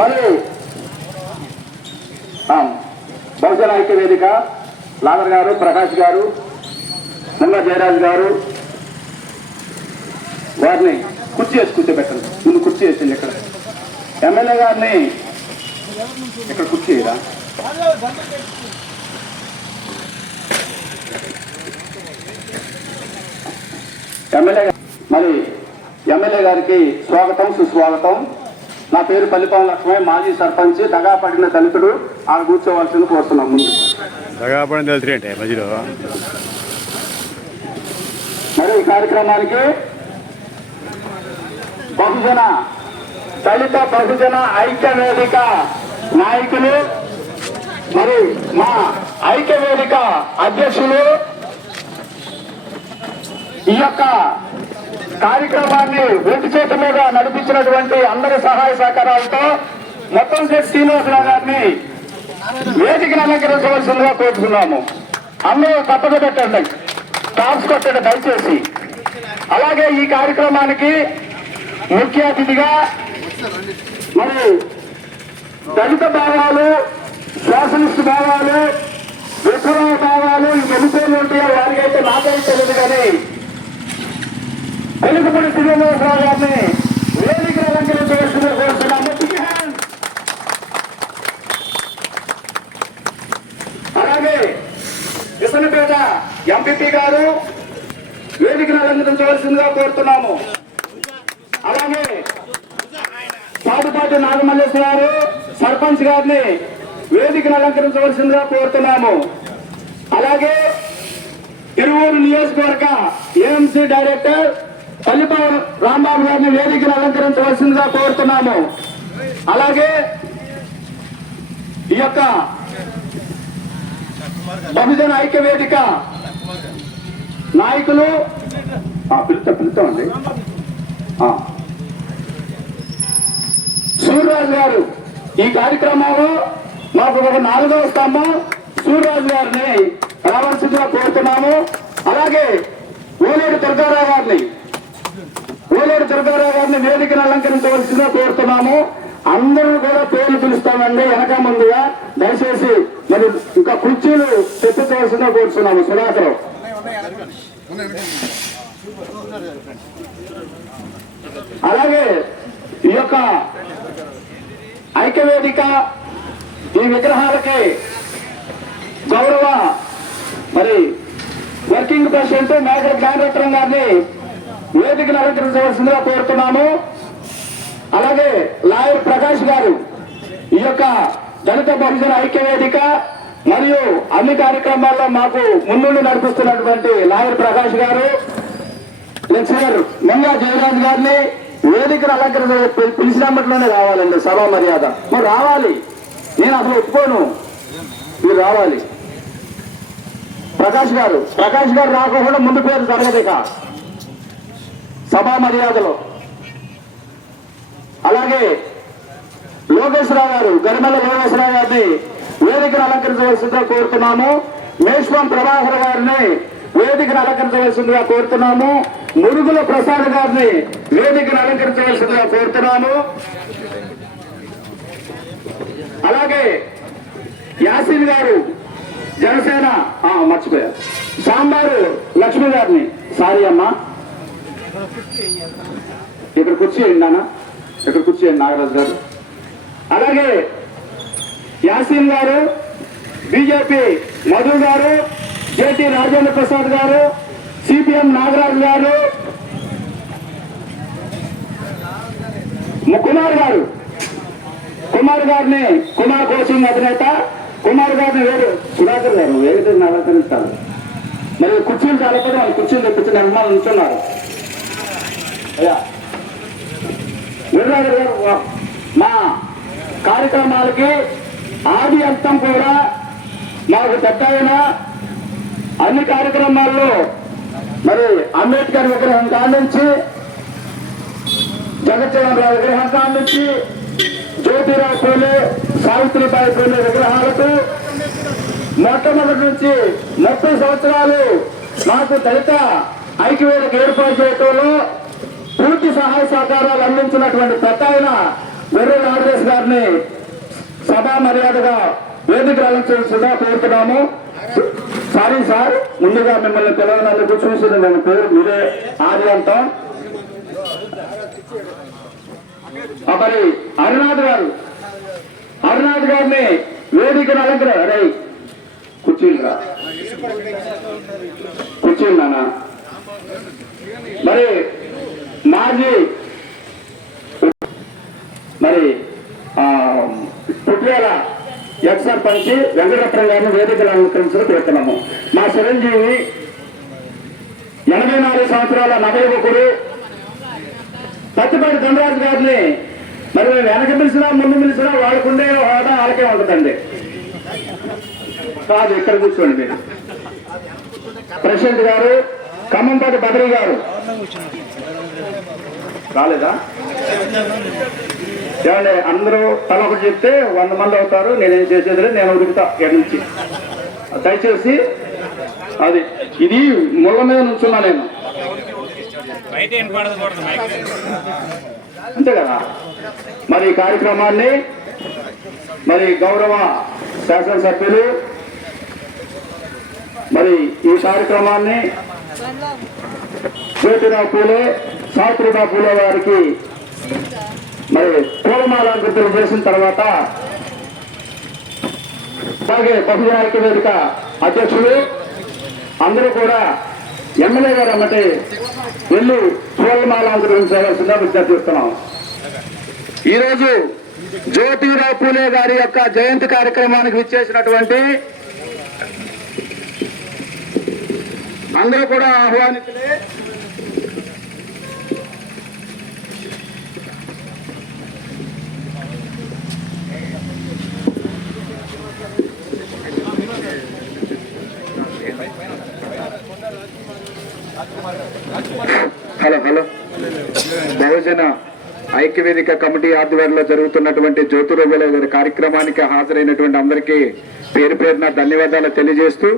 మరి బహుజన ఐక్య వేదిక లాదర్ గారు, ప్రకాష్ గారు, ముంగ జయరాజ్ గారు, వారిని కుర్చీ వేసి కూర్చోబెట్టండి. ముందు కుర్చీ వేసింది. ఇక్కడ ఎమ్మెల్యే గారిని ఇక్కడ కుర్చీ వేయరా? మరి ఎమ్మెల్యే గారికి స్వాగతం, సుస్వాగతం. నా పేరు పల్లిపాం లక్ష్మయ్య, మాజీ సర్పంచ్. దగా పడిన దళితుడు ఆడ కూర్చోవలసింది కోరుతున్నాం. ముందు దగా పడిన దళితుడు అంటే మధ్యలో మరి ఈ కార్యక్రమానికి దళిత బహుజన ఐక్య వేదిక నాయకులు, మరి మా ఐక్య వేదిక అధ్యక్షులు ఈ యొక్క కార్యక్రమాన్ని ఒంటి చేతి మీద నడిపించినటువంటి అందరి సహాయ సహకారాలతో మొత్తం శ్రీనివాసరావు గారిని వేదికను అలంకరించవలసిందిగా కోరుతున్నాము. అందరూ తప్పక పెట్టండి, టాప్స్ కొట్టండి దయచేసి. అలాగే ఈ కార్యక్రమానికి ముఖ్య అతిథిగా మరి దళిత భావాలు, సోషలిస్ట్ భావాలు, విప్లవ భావాలు ఈ మెలిపోలు ఉంటాయో వారికైతే నాకైతే తెలియదు కానీ వెలుగుపూడి శ్రీనివాసరావు గారిని వేదికను అలంకరించవలసిందిగా కోరుతున్నాము. అలాగే విసనపేట ఎంపీపీ గారు వేదికను అలంకరించవలసిందిగా కోరుతున్నాము. అలాగే సాటుపాటి నాగమల్లేశ్వర గారు సర్పంచ్ గారిని వేదికను అలంకరించవలసిందిగా కోరుతున్నాము. అలాగే తిరువూరు నియోజకవర్గ ఏఎంసీ డైరెక్టర్ పల్లిపాం రాంబాబు గారిని వేదికను అలంకరించవలసిందిగా కోరుతున్నాము. అలాగే ఈ యొక్క బహుజన ఐక్య వేదిక నాయకులు పిలుస్తామండి. సూర్యరాజు గారు ఈ కార్యక్రమంలో మాకు ఒక 4వ స్తంభం సూర్యరాజు గారిని రావాల్సిందిగా కోరుతున్నాము. అలాగే ఓలేడు దుర్గారావు గారిని వేదికను అలంకరించవలసిందిగా కోరుతున్నాము. అందరూ కూడా పేర్లు పిలుస్తామండి వెనక ముందుగా. దయచేసి మరి ఇంకా కుర్చీలు తెప్పించవలసిందిగా కోరుతున్నాము. సుధాకర్ అలాగే ఈ యొక్క ఐక్యవేదిక ఈ విగ్రహాలకి గౌరవ మరి వర్కింగ్ ప్రెసిడెంట్ మేజర్ జ్ఞానరత్నం గారిని వేదికను అలంకరించవలసిందిగా కోరుతున్నాము. అలాగే లాయర్ ప్రకాష్ గారు ఈ యొక్క దళిత బహుజన ఐక్య వేదిక మరియు అన్ని కార్యక్రమాల్లో మాకు ముందుండి నడిపిస్తున్నటువంటి లాయర్ ప్రకాష్ గారు, లెక్చరర్ మంగా జయరాజ్ గారిని వేదికను అలంకరణ పిలిచినప్పట్లోనే రావాలండి. సభా మర్యాద మరి రావాలి. నేను అసలు ఒప్పుకోను, మీరు రావాలి. ప్రకాష్ గారు రాకుండా ముందు పేరు జరగదు ఇక సభా మర్యాదలో. అలాగే లోకేశ్వరరావు గారు, గరిమెల్ల లోకేశ్వరరావు గారిని వేదికను అలంకరించవలసిందిగా కోరుతున్నాము. మేష్వం ప్రభాకర్ గారిని వేదికను అలంకరించవలసిందిగా కోరుతున్నాము. మురుగుల ప్రసాద్ గారిని వేదికను అలంకరించవలసిందిగా కోరుతున్నాము. అలాగే యాసిన్ గారు జనసేన మర్చిపోయారు. సాంబారు లక్ష్మి గారిని, సారీ అమ్మా, ఇక్కడ కూర్చోండి నాన్న, ఇక్కడ కూర్చోండి నాగరాజు గారు. అలాగే యాసిన్ గారు, బీజేపీ మధు గారు, జేటీ రాజేంద్ర ప్రసాద్ గారు, సిపిఎం నాగరాజు గారు, కుమార్ గారిని కుమార్ కోచింగ్ అధినేత కుమార్ గారిని వేరు సుధాకర్ గారు వేదికను అలంకరించాలి. మరి కుర్చీలు చాలకపోతే వాళ్ళు కుర్చీలు తెప్పించిన నిర్మాణం ఉంటున్నారు. మా కార్యక్రమాలకి ఆది అంతం కూడా మాకు పెద్ద అన్ని కార్యక్రమాల్లో మరి అంబేద్కర్ విగ్రహం కానించి, జగజ్జీవన్ రావు విగ్రహం కానించి, జ్యోతిరావు పూలే, సావిత్రిబాయి పూలే విగ్రహాలకు మొట్టమొదటి నుంచి 30 సంవత్సరాలు మాకు దళిత ఐక్యవేదిక ఏర్పాటు చేయడంలో పూర్తి సహాయ సహకారాలు అందించినటువంటి పెద్ద ఆయన వెర్రి నాగేష్ గారిని సభా మర్యాదగా వేదిక అలంకరించగా కోరుతున్నాము. సారీ సార్, ముందుగా మిమ్మల్ని పిలవనందుకు చూసిన నేను పేరు మీరే ఆర్యంతం. మరి హరినాథ్ గారిని వేదికను అరే కూర్చోండిరా, కూర్చోండి. మరి మాజీ పుట్యాల ఎక్స్ సర్పంచ్ వెంకటరత్నం గారిని వేదికలు అలంకరించడం కోరుతున్నాము. మా చిరంజీవి 84 సంవత్సరాల నవయువకుడు పత్తిపాటి ధనరాజు గారిని మరి మేము వెనక పిలిచినా ముందు పిలిచినా వాళ్ళకుండే హోదా వాళ్ళకే ఉంటుందండి. కాదు, ఇక్కడ కూర్చోండి మీరు. ప్రెసిడెంట్ గారు ఖమ్మంపాటి బద్రీ గారు రాలేదా? ఏమండి, అందరూ తల ఒకటి చెప్తే 100 మంది అవుతారు. నేనేం చేసేది లేదు, నేను ఉడుకుతా ఎక్కడి నుంచి. దయచేసి అది ఇది ముళ్ళ మీద నుంచున్నా నేను, అంతే కదా. మరి ఈ కార్యక్రమాన్ని మరి గౌరవ శాసనసభ్యులు మరి ఈ కార్యక్రమాన్ని జ్యోతిరావు పూలే సావిత్రిబాయి పూలే వారికి మరి పూలమాలంకృతులు చేసిన తర్వాత అలాగే బహుజన ఐక్య వేదిక అధ్యక్షులు అందరూ కూడా ఎమ్మెల్యే గారు అమ్మటి వెళ్ళి పూలమాలంకరించాల్సిందిగా విజ్ఞప్తి చేస్తున్నాం. ఈరోజు జ్యోతిరావు పూలే గారి యొక్క జయంతి కార్యక్రమానికి విచ్చేసినటువంటి అందరూ కూడా ఆహ్వానితులే. హలో బహుజన ఐక్యవేదిక కమిటీ ఆధ్వర్యంలో జరుగుతున్నటువంటి జ్యోతిరావు పూలే గారి కార్యక్రమానికి హాజరైనటువంటి అందరికీ పేరు పేరున ధన్యవాదాలు తెలియజేస్తూ